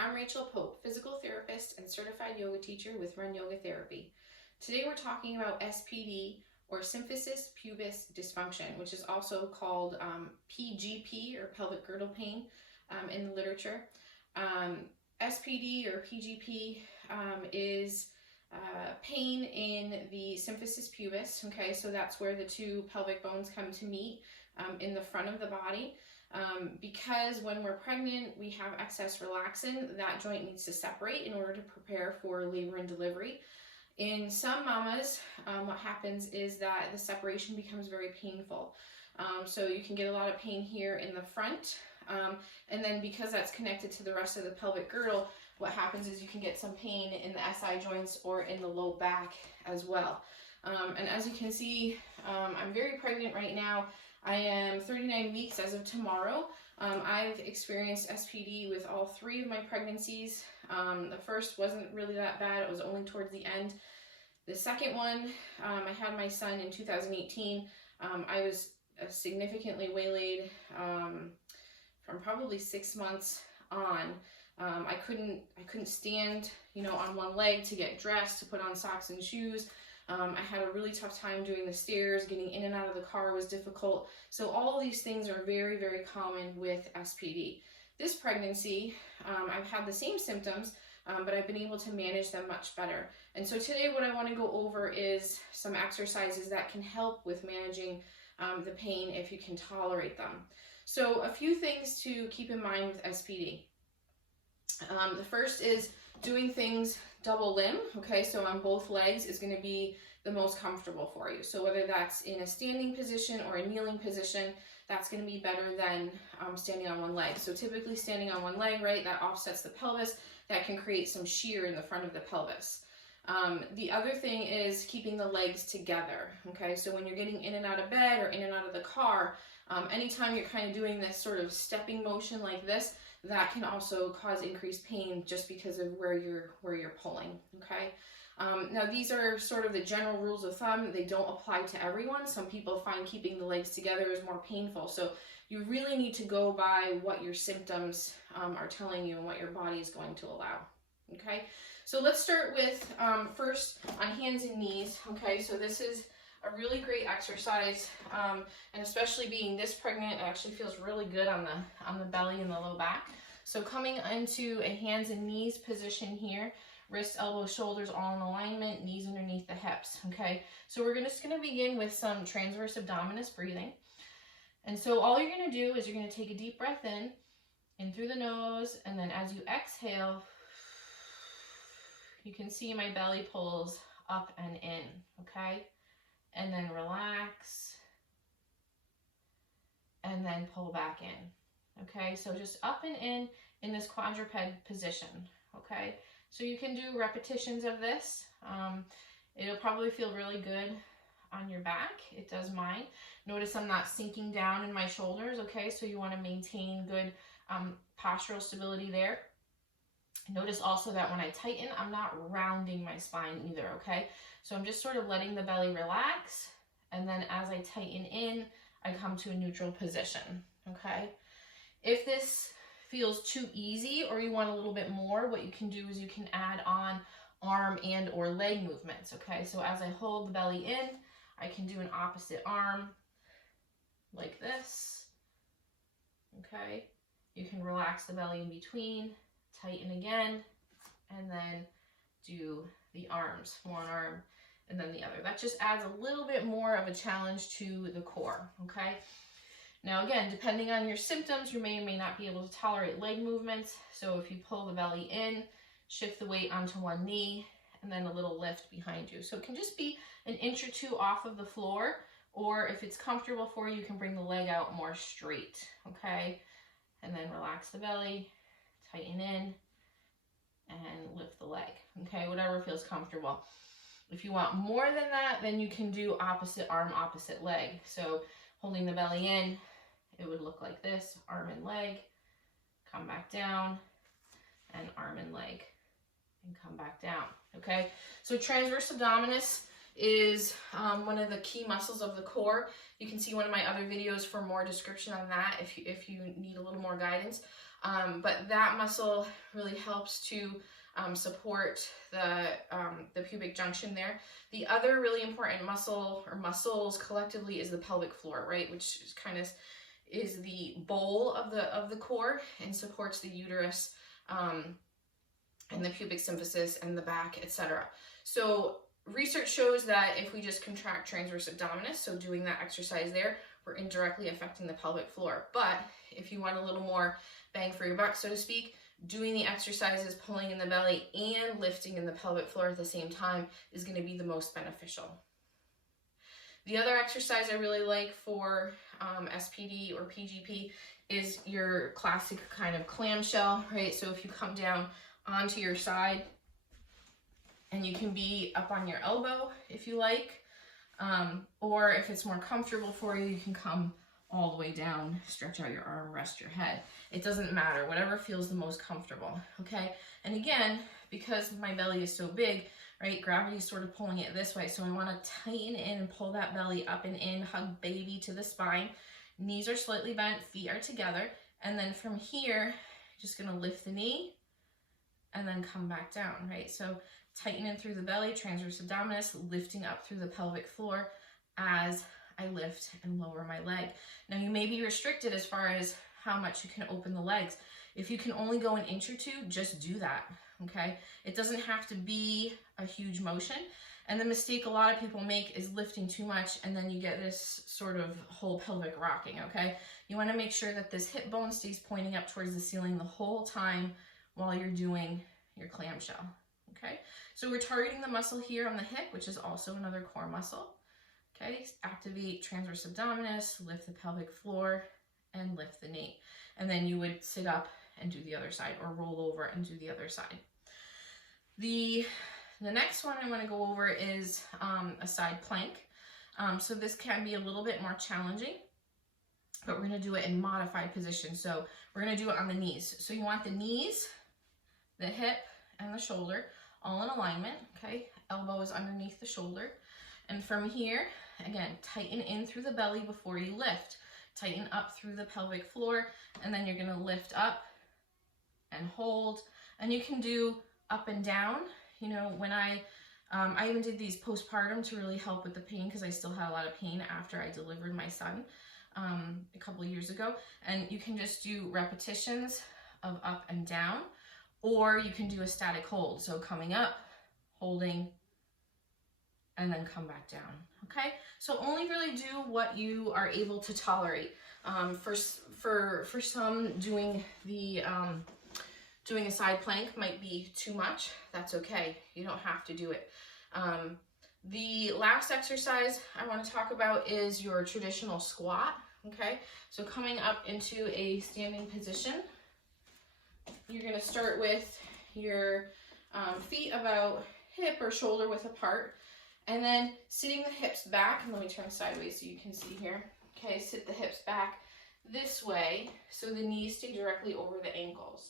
I'm Rachel Pope, physical therapist and certified yoga teacher with Run Yoga Therapy. Today we're talking about SPD, or Symphysis Pubis Dysfunction, which is also called PGP, or Pelvic Girdle Pain, in the literature. SPD, or PGP, is pain in the symphysis pubis, okay, so that's where the two pelvic bones come to meet in the front of the body. Because when we're pregnant, we have excess relaxin, that joint needs to separate in order to prepare for labor and delivery. In some mamas, what happens is that the separation becomes very painful. So you can get a lot of pain here in the front, and then because that's connected to the rest of the pelvic girdle, what happens is you can get some pain in the SI joints or in the low back as well. And as you can see, I'm very pregnant right now. I am 39 weeks as of tomorrow. I've experienced SPD with all 3 of my pregnancies. The first wasn't really that bad. It was only towards the end. The second one, I had my son in 2018. I was significantly waylaid from probably 6 months on. I couldn't stand, on one leg to get dressed, to put on socks and shoes. I had a really tough time doing the stairs, getting in and out of the car was difficult. So all of these things are very, very common with SPD. This pregnancy, I've had the same symptoms, but I've been able to manage them much better. And so today what I want to go over is some exercises that can help with managing the pain if you can tolerate them. So a few things to keep in mind with SPD. The first is doing things double limb, okay, so on both legs is going to be the most comfortable for you. So whether that's in a standing position or a kneeling position, that's going to be better than standing on one leg. So typically standing on one leg, right, that offsets the pelvis, that can create some shear in the front of the pelvis. The other thing is keeping the legs together, okay, so when you're getting in and out of bed or in and out of the car, anytime you're kind of doing this sort of stepping motion like this, that can also cause increased pain just because of where you're pulling, okay? Now these are sort of the general rules of thumb. They don't apply to everyone. Some people find keeping the legs together is more painful. So you really need to go by what your symptoms are telling you and what your body is going to allow, okay? So let's start with first on hands and knees, okay? So this is a really great exercise, and especially being this pregnant, it actually feels really good on the belly and the low back. So coming into a hands and knees position here, wrists, elbows, shoulders all in alignment, knees underneath the hips, okay? So we're just gonna begin with some transverse abdominus breathing. And so all you're gonna do is you're gonna take a deep breath in through the nose, and then as you exhale, you can see my belly pulls up and in, okay? And then relax, and then pull back in, okay? So just up and in this quadruped position, okay? So you can do repetitions of this. It'll probably feel really good on your back. It does mine. Notice I'm not sinking down in my shoulders, okay? So you want to maintain good postural stability there. Notice also that when I tighten, I'm not rounding my spine either, okay? So I'm just sort of letting the belly relax, and then as I tighten in, I come to a neutral position, okay? If this feels too easy or you want a little bit more, what you can do is you can add on arm and or leg movements, okay? So as I hold the belly in, I can do an opposite arm like this, okay? You can relax the belly in between, tighten again, and then do the arms, one arm and then the other. That just adds a little bit more of a challenge to the core, okay? Now again, depending on your symptoms, you may or may not be able to tolerate leg movements. So if you pull the belly in, shift the weight onto one knee, and then a little lift behind you. So it can just be an inch or two off of the floor, or if it's comfortable for you, you can bring the leg out more straight, okay? And then relax the belly, tighten in, and lift the leg, okay? Whatever feels comfortable. If you want more than that, then you can do opposite arm, opposite leg. So holding the belly in, it would look like this, arm and leg, come back down, and arm and leg, and come back down, okay? So transverse abdominis is one of the key muscles of the core. You can see one of my other videos for more description on that if you need a little more guidance. but that muscle really helps to support the pubic junction there. The other really important muscle or muscles collectively is the pelvic floor, right, which is kind of is the bowl of the core and supports the uterus and the pubic symphysis and the back, etc. So research shows that if we just contract transverse abdominus, so doing that exercise there, we're indirectly affecting the pelvic floor. But if you want a little more bang for your buck, so to speak, doing the exercises, pulling in the belly and lifting in the pelvic floor at the same time is going to be the most beneficial. The other exercise I really like for SPD or PGP is your classic kind of clamshell, right? So if you come down onto your side, and you can be up on your elbow if you like, or if it's more comfortable for you, you can come all the way down, stretch out your arm, rest your head. It doesn't matter, whatever feels the most comfortable, okay? And again, because my belly is so big, right, gravity is sort of pulling it this way, so I want to tighten in and pull that belly up and in, hug baby to the spine. Knees are slightly bent, feet are together, and then from here, just gonna lift the knee and then come back down, right? So tighten in through the belly, transverse abdominis, lifting up through the pelvic floor as I lift and lower my leg. Now you may be restricted as far as how much you can open the legs. If you can only go an inch or two, just do that, okay? It doesn't have to be a huge motion. And the mistake a lot of people make is lifting too much, and then you get this sort of whole pelvic rocking, okay? You wanna make sure that this hip bone stays pointing up towards the ceiling the whole time while you're doing your clamshell, okay? So we're targeting the muscle here on the hip, which is also another core muscle, okay? Activate transverse abdominis, lift the pelvic floor, and lift the knee. And then you would sit up and do the other side, or roll over and do the other side. The next one I want to go over is a side plank. So this can be a little bit more challenging, but we're going to do it in modified position. So we're going to do it on the knees. So you want the knees, the hip, and the shoulder all in alignment, okay? Elbow is underneath the shoulder. And from here, again, tighten in through the belly before you lift. Tighten up through the pelvic floor, and then you're going to lift up and hold. And you can do up and down. You know, when I even did these postpartum to really help with the pain, because I still had a lot of pain after I delivered my son a couple of years ago. And you can just do repetitions of up and down, or you can do a static hold. So coming up, holding, and then come back down, okay? So only really do what you are able to tolerate. For some, doing the doing a side plank might be too much. That's okay. You don't have to do it. The last exercise I want to talk about is your traditional squat, okay? So coming up into a standing position, you're going to start with your feet about hip or shoulder width apart, and then sitting the hips back, and let me turn sideways so you can see here. Okay, sit the hips back this way so the knees stay directly over the ankles,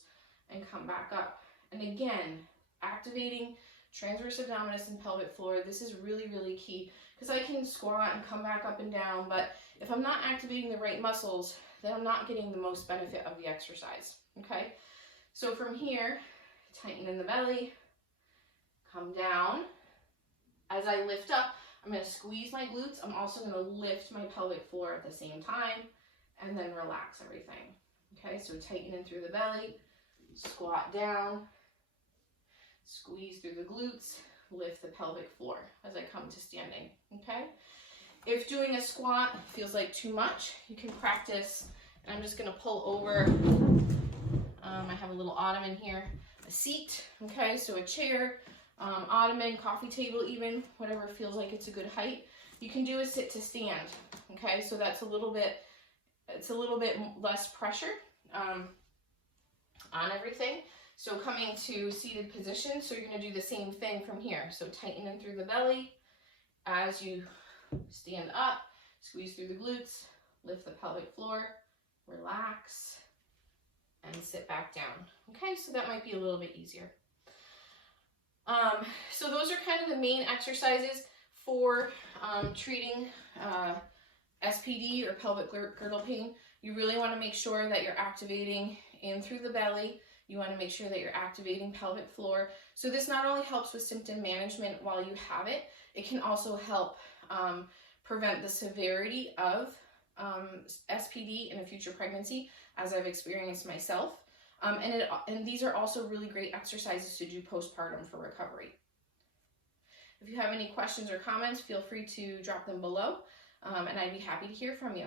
and come back up. And again, activating transverse abdominis and pelvic floor. This is really, really key, because I can squat and come back up and down, but if I'm not activating the right muscles, then I'm not getting the most benefit of the exercise, okay? So from here, tighten in the belly, come down. As I lift up, I'm going to squeeze my glutes. I'm also going to lift my pelvic floor at the same time, and then relax everything. Okay, so tighten in through the belly, squat down, squeeze through the glutes, lift the pelvic floor as I come to standing. Okay, if doing a squat feels like too much, you can practice. And I'm just going to pull over. I have a little ottoman here, a seat. Okay, so a chair. Ottoman, coffee table even, whatever feels like it's a good height. You can do a sit to stand, okay? So that's a little bit less pressure on everything. So coming to seated position, so you're gonna do the same thing from here. So tighten in through the belly as you stand up, squeeze through the glutes, lift the pelvic floor, relax, and sit back down. Okay, so that might be a little bit easier. So those are kind of the main exercises for treating SPD or pelvic girdle pain. You really want to make sure that you're activating in through the belly. You want to make sure that you're activating pelvic floor. So this not only helps with symptom management while you have it, it can also help prevent the severity of SPD in a future pregnancy, as I've experienced myself. And these are also really great exercises to do postpartum for recovery. If you have any questions or comments, feel free to drop them below, and I'd be happy to hear from you.